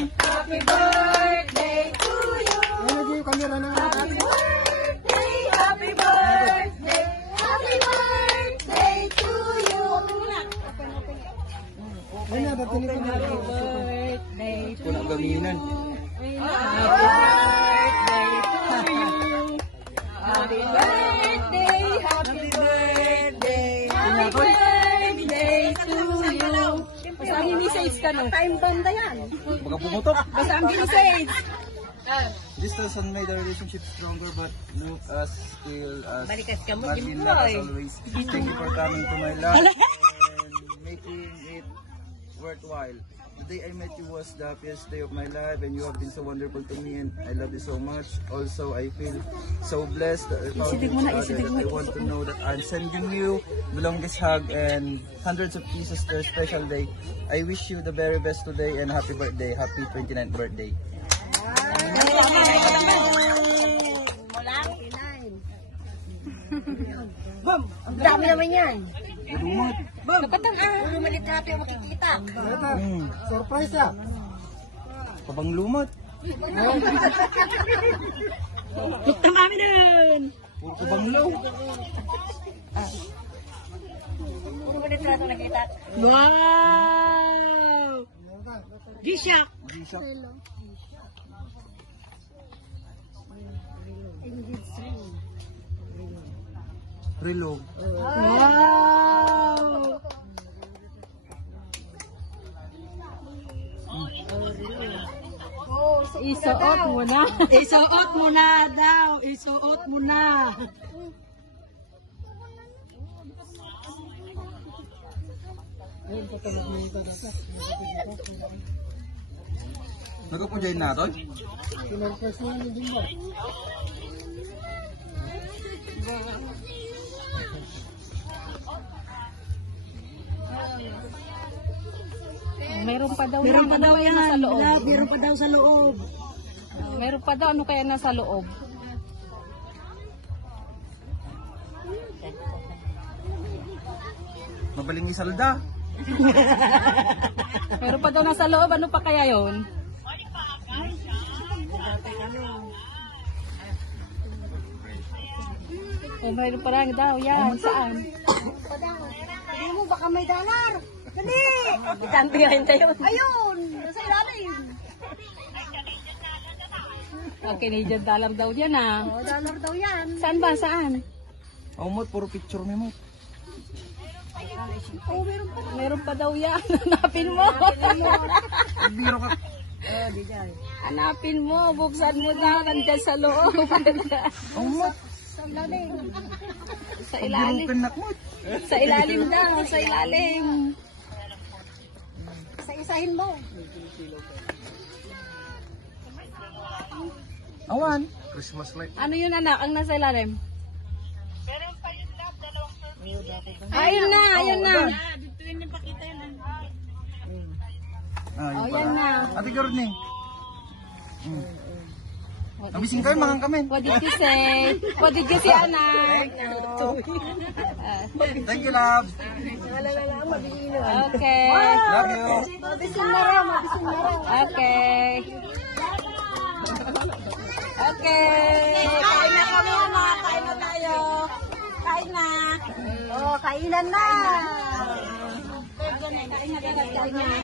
Happy birthday to you. Happy birthday, happy birthday, happy birthday to you. Happy birthday to Walang gaminan. Happy birthday to you. Happy birthday, happy birthday, happy birthday to you. Basta ang ginisage ka no? Time bomb na yan. Baka pumutok. Basta ang ginisage. Distance and made the relationship stronger, but look us still as Balikas ka mo, Marvin Jimboy. love as always. Thank you for coming to my life and making it worthwhile. The day I met you was the happiest day of my life, and you have been so wonderful to me, and I love you so much. Also, I feel so blessed that I found each other, that I want to know that I'm sending you the longest hug and hundreds of kisses to your special day. I wish you the very best today and happy birthday. Happy 29th birthday. Boom! Ang dami naman yan. Lumot. Boom! Kapatang puro malitrato yung makikita. Surprise ah. Kabang lumot. Luktang kami nun! Puro kabang low. Puro malitrato nakita. Wow! G-Shock! G-Shock. Relo. Wow! Isuot mo na. Isuot mo na daw. Isuot mo na. Nagpupunjayin natin? Meron pa daw Meron yan. pa Ano daw kaya yan. nasa loob? Meron pa daw sa loob. Meron pa daw. Ano kaya nasa loob? Mabaling isalda. Meron pa daw nasa loob. Ano pa kaya yon? Oh, meron pa lang daw. Yan. Saan? Hindi mo, baka may dollar. Dali! Itantigahin tayo. Ayun! Nasa ilalim. Ang Canadian dollar daw yan ah. Dollar daw yan. Saan ba? Saan? Oh, mot, puro picture mo, mot. Oh, meron pa. Meron pa daw yan. Hanapin mo. Biro ka. Hanapin mo. Buksan mo na. Nandyan sa loob. Oh, mot. Sa ilalim. Sa ilalim. Birukan na, mot. Sa ilalim daw. Sa ilalim. Isa-isahin mo. Awan. Christmas light. Ano yun anak? Ang nasa ilalim? Ayun na. Ayun na. Ah, Oh, yan na. Ate Courtney. Nabising kayo, mangang kami. What did you say? What did you say, anak? Thank you, love. Okay. Love you. Mabisin na rin. Mabisin na rin. Okay. Okay. Kain na kami, anak. Kain na tayo. Kain na. Oh, kainan na. Kain na.